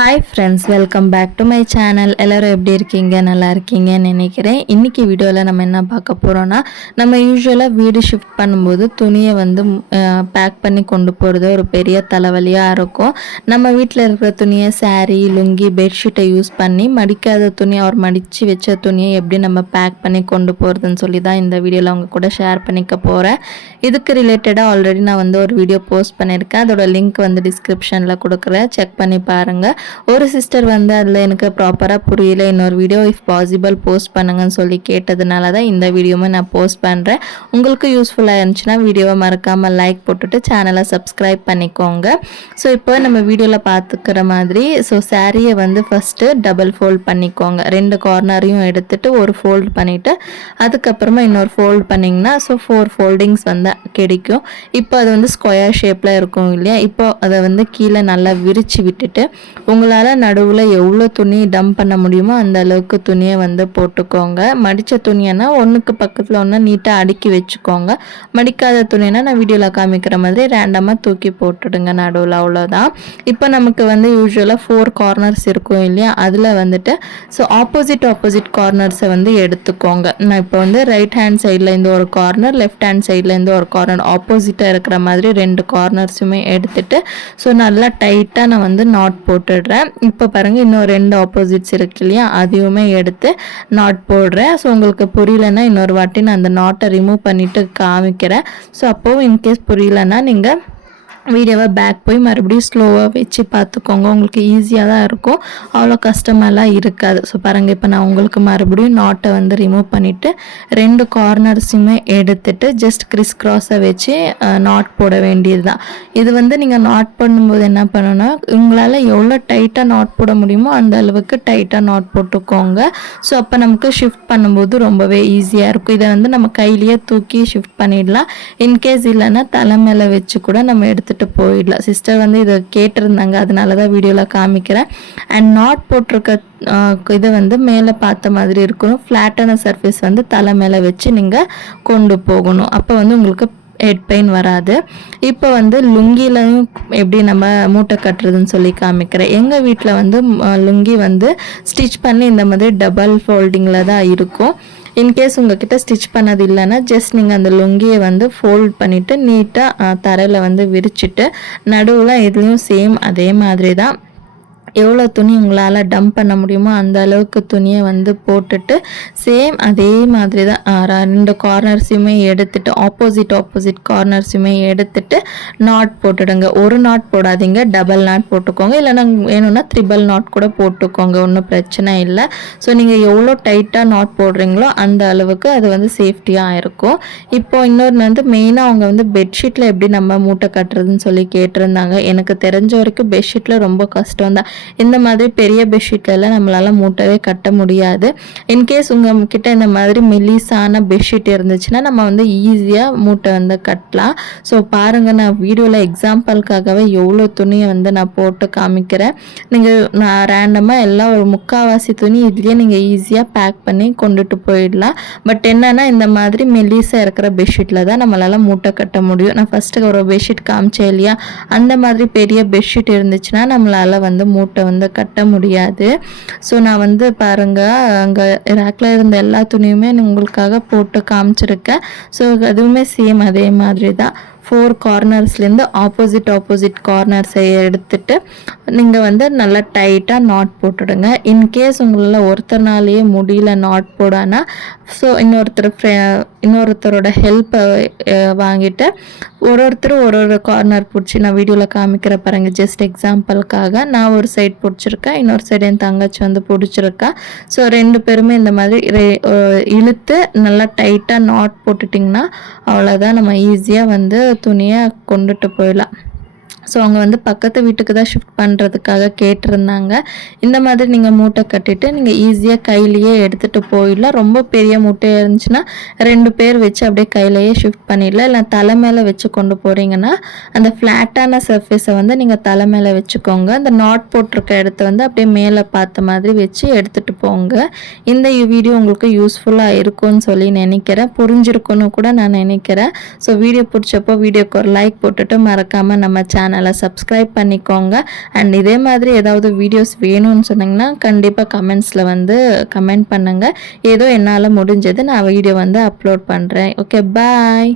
Hi friends, welcome back to my channel. எல்லாரும் எப்படி இருக்கீங்க? நல்லா இருக்கீங்கன்னு நினைக்கிறேன். இன்னைக்கு வீடியோவில் நம்ம என்ன பார்க்க போகிறோன்னா, நம்ம யூஸ்வலாக வீடு ஷிஃப்ட் பண்ணும்போது துணியை வந்து பேக் பண்ணி கொண்டு போகிறது ஒரு பெரிய தலைவலியாக இருக்கும். நம்ம வீட்டில் இருக்கிற துணியை சாரீ, லுங்கி, பெட்ஷீட்டை யூஸ் பண்ணி மடிக்காத துணி அவர் மடித்து வச்ச துணியை எப்படி நம்ம பேக் பண்ணி கொண்டு போகிறதுன்னு சொல்லி தான் இந்த வீடியோவில் அவங்க கூட ஷேர் பண்ணிக்க போகிறேன். இதுக்கு ரிலேட்டடாக ஆல்ரெடி நான் வந்து ஒரு வீடியோ போஸ்ட் பண்ணியிருக்கேன். அதோட லிங்க் வந்து டிஸ்கிரிப்ஷனில் கொடுக்குறேன், செக் பண்ணி பாருங்கள். ஒரு சிஸ்டர் வந்து அதில் எனக்கு ப்ராப்பராக புரியல, இன்னொரு வீடியோ இஃப் பாசிபிள் போஸ்ட் பண்ணுங்கன்னு சொல்லி கேட்டதுனால தான் இந்த வீடியோவை நான் போஸ்ட் பண்ணுறேன். உங்களுக்கு யூஸ்ஃபுல்லாக இருந்துச்சுன்னா வீடியோவை மறக்காமல் லைக் போட்டுட்டு சேனலை சப்ஸ்கிரைப் பண்ணிக்கோங்க. ஸோ இப்போ நம்ம வீடியோவில் பார்த்துக்கிற மாதிரி சாரியை வந்து ஃபஸ்ட்டு டபுள் ஃபோல்ட் பண்ணிக்கோங்க. 2 கார்னரையும் எடுத்துகிட்டு ஒரு ஃபோல்ட் பண்ணிவிட்டு அதுக்கப்புறமா இன்னொரு ஃபோல்ட் பண்ணிங்கன்னா 4 ஃபோல்டிங்ஸ் வந்து கிடைக்கும். இப்போ அது வந்து ஸ்கொயர் ஷேப்பில் இருக்கும் இல்லையா? இப்போ அதை வந்து கீழே நல்லா விரித்து விட்டுட்டு உங்களால் நடுவில் எவ்வளோ துணி டம்ப் பண்ண முடியுமோ அந்த அளவுக்கு துணியை வந்து போட்டுக்கோங்க. மடித்த துணியைனா ஒன்றுக்கு பக்கத்தில் ஒன்று நீட்டாக அடுக்கி வச்சுக்கோங்க. மடிக்காத துணினா நான் வீடியோவில் காமிக்கிற மாதிரி ரேண்டமாக தூக்கி போட்டுடுங்க நடுவில், அவ்வளோதான். இப்போ நமக்கு வந்து யூஸ்வலாக 4 கார்னர்ஸ் இருக்கும் இல்லையா? அதில் வந்துட்டு ஆப்போசிட் கார்னர்ஸை வந்து எடுத்துக்கோங்க. நான் இப்போ வந்து ரைட் ஹேண்ட் சைட்லேருந்து ஒரு கார்னர், லெஃப்ட் ஹேண்ட் சைட்லேருந்து ஒரு கார்னர், ஆப்போசிட்டாக இருக்கிற மாதிரி 2 கார்னர்ஸுமே எடுத்துட்டு நல்லா டைட்டாக நான் வந்து நாட் போட்டுடுறேன். இப்போ பாருங்கள், இன்னும் 2 ஆப்போசிட்ஸ் இருக்கு இல்லையா? அதையுமே எடுத்து நாட் போடுறேன். ஸோ உங்களுக்கு புரியலன்னா இன்னொரு வாட்டி நான் அந்த நாட்டை ரிமூவ் பண்ணிவிட்டு காமிக்கிறேன். ஸோ அப்போது இன்கேஸ் புரியலன்னா நீங்கள் வீடியோவை பேக் போய் மறுபடியும் ஸ்லோவாக வச்சு பார்த்துக்கோங்க. உங்களுக்கு ஈஸியாக தான் இருக்கும், அவ்வளோ கஷ்டமெல்லாம் இருக்காது. ஸோ பாருங்கள், இப்போ நான் உங்களுக்கு மறுபடியும் நாட்டை வந்து ரிமூவ் பண்ணிவிட்டு 2 கார்னர்ஸுமே எடுத்துட்டு ஜஸ்ட் கிறிஸ் கிராஸை வச்சு நாட் போட வேண்டியது தான். இது வந்து நீங்கள் நாட் பண்ணும்போது என்ன பண்ணணும்னா, உங்களால் எவ்வளோ டைட்டாக நாட் போட முடியுமோ அந்த அளவுக்கு டைட்டாக நாட் போட்டுக்கோங்க. ஸோ அப்போ நமக்கு ஷிஃப்ட் பண்ணும்போது ரொம்பவே ஈஸியாக இருக்கும். இதை வந்து நம்ம கையிலேயே தூக்கி ஷிஃப்ட் பண்ணிடலாம். இன்கேஸ் இல்லைன்னா தலை மேலே வச்சு கூட நம்ம எடுத்துகிட்டு போயிடலாம். சிஸ்டர் வந்து இதை கேட்டிருந்தாங்க, அதனால தான் வீடியோவில் காமிக்கிறேன். அண்ட் நாட் போட்டிருக்க இதை வந்து மேலே பார்த்த மாதிரி இருக்கணும். ஃப்ளாட்டான சர்ஃபேஸ் வந்து தலை மேலே வச்சு நீங்கள் கொண்டு போகணும். அப்போ வந்து உங்களுக்கு ஹெட் பெயின் வராது. இப்போ வந்து லுங்கிலையும் எப்படி நம்ம மூட்டை கட்டுறதுன்னு சொல்லி காமிக்கிறேன். எங்கள் வீட்டில் வந்து லுங்கி வந்து ஸ்டிச் பண்ணி இந்த மாதிரி டபுள் ஃபோல்டிங்கில் தான் இருக்கும். இன்கேஸ் உங்ககிட்ட ஸ்டிச் பண்ணது இல்லைன்னா ஜஸ்ட் நீங்கள் அந்த லுங்கியை வந்து ஃபோல்ட் பண்ணிவிட்டு நீட்டாக தரையில் வந்து விரிச்சிட்டு நடுவில் இதுலேயும் சேம் அதே மாதிரி தான் எவ்வளோ துணி உங்களால் டம்ப் பண்ண முடியுமோ அந்த அளவுக்கு துணியை வந்து போட்டுட்டு சேம் அதே மாதிரி தான் 2 கார்னர்ஸுமே எடுத்துட்டு ஆப்போசிட் கார்னர்ஸுமே எடுத்துட்டு நாட் போட்டுடுங்க. ஒரு நாட் போடாதீங்க, டபுள் நாட் போட்டுக்கோங்க. இல்லைனா வேணும்னா 3 நாட் கூட போட்டுக்கோங்க, ஒன்றும் பிரச்சனை இல்லை. ஸோ நீங்கள் எவ்வளோ டைட்டாக நாட் போடுறீங்களோ அந்த அளவுக்கு அது வந்து சேஃப்டியாக இருக்கும். இப்போ இன்னொன்று வந்து மெயினாக அவங்க வந்து பெட்ஷீட்டில் எப்படி நம்ம மூட்டை கட்டுறதுன்னு சொல்லி கேட்டிருந்தாங்க. எனக்கு தெரிஞ்ச வரைக்கும் பெட்ஷீட்டில் ரொம்ப கஷ்டம் தான். இந்த மாதிரி பெரிய பெட்ஷீட்லாம் நம்மளால் மூட்டவே கட்ட முடியாது. இன்கேஸ் உங்ககிட்ட இந்த மாதிரி மெலிசான பெட்ஷீட் இருந்துச்சுன்னா நம்ம வந்து ஈஸியாக மூட்டை வந்து கட்டலாம். ஸோ பாருங்கள், நான் வீடியோவில் எக்ஸாம்பிளுக்காகவே எவ்வளோ துணியை வந்து நான் போட்டு காமிக்கிறேன். நான் ரேண்டமாக எல்லாம் ஒரு 3/4 துணி இதுலேயே நீங்கள் ஈஸியாக பேக் பண்ணி கொண்டுட்டு போயிடலாம். பட் என்னென்னா இந்த மாதிரி மெலிசாக இருக்கிற பெட்ஷீட்டில் தான் நம்மளால் மூட்டை கட்ட முடியும். நான் ஃபஸ்ட்டு ஒரு பெட்ஷீட் காமிச்சேன் இல்லையா? அந்த மாதிரி பெரிய பெட்ஷீட் இருந்துச்சுன்னா நம்மளால் வந்து மூட்டை வந்து கட்ட முடியாது. ஸோ நான் வந்து பாருங்கள், அங்கே ரேக்கில் இருந்த எல்லா துணியுமே உங்களுக்காக போட்டு காமிச்சிருக்கேன். ஸோ அதுவுமே சேம் அதே மாதிரி தான். 4 கார்னர்ஸ்லேருந்து ஆப்போசிட் கார்னர்ஸை எடுத்துட்டு நீங்கள் வந்து நல்லா டைட்டாக நாட் போட்டுடுங்க. இன்கேஸ் உங்களால் ஒருத்தர்னாலேயே முடியல நாட் போடானா, ஸோ இன்னொருத்தரோட ஹெல்ப்பை வாங்கிட்டு ஒருத்தர் ஒரு கார்னர் பிடிச்சி நான் வீடியோவில் காமிக்கிற பாருங்கள். ஜஸ்ட் எக்ஸாம்பிளுக்காக நான் ஒரு சைட் பிடிச்சிருக்கேன், இன்னொரு சைடு என் தங்கச்சி வந்து பிடிச்சிருக்கா. ஸோ 2 பேருமே இந்த மாதிரி இழுத்து நல்லா டைட்டாக நாட் போட்டுட்டிங்கன்னா அவ்வளோதான், நம்ம ஈஸியாக வந்து துணியை கொண்டுட்டு போயிடலாம். ஸோ அவங்க வந்து பக்கத்து வீட்டுக்கு தான் ஷிஃப்ட் பண்ணுறதுக்காக கேட்டிருந்தாங்க. இந்த மாதிரி நீங்கள் மூட்டை கட்டிட்டு நீங்கள் ஈஸியாக கையிலேயே எடுத்துகிட்டு போயிடலாம். ரொம்ப பெரிய மூட்டையாக இருந்துச்சுன்னா 2 பேர் வச்சு அப்படியே கையிலேயே ஷிஃப்ட் பண்ணிடலாம். இல்லை தலை மேலே வச்சு கொண்டு போகிறீங்கன்னா அந்த ஃப்ளாட்டான சர்ஃபேஸை வந்து நீங்கள் தலை மேலே வச்சுக்கோங்க. அந்த நாட் போட்டிருக்க இடத்த வந்து அப்படியே மேலே பார்த்த மாதிரி வச்சு எடுத்துகிட்டு போங்க. இந்த வீடியோ உங்களுக்கு யூஸ்ஃபுல்லாக இருக்கும்னு சொல்லி நினைக்கிறேன், புரிஞ்சிருக்குன்னு கூட நான் நினைக்கிறேன். ஸோ வீடியோ பிடிச்சப்போ வீடியோக்கு ஒரு லைக் போட்டுட்டு மறக்காமல் நம்ம சேனலை சப்ஸ்கிரைப் பண்ணிக்கோங்க. அண்ட் இதே மாதிரி ஏதாவது வீடியோஸ் வேணும்னு சொன்னீங்கன்னா கண்டிப்பாக கமெண்ட்ஸில் வந்து கமெண்ட் பண்ணுங்கள். ஏதோ என்னால் முடிஞ்சது நான் வீடியோ வந்து அப்லோட் பண்ணுறேன். ஓகே, பாய்.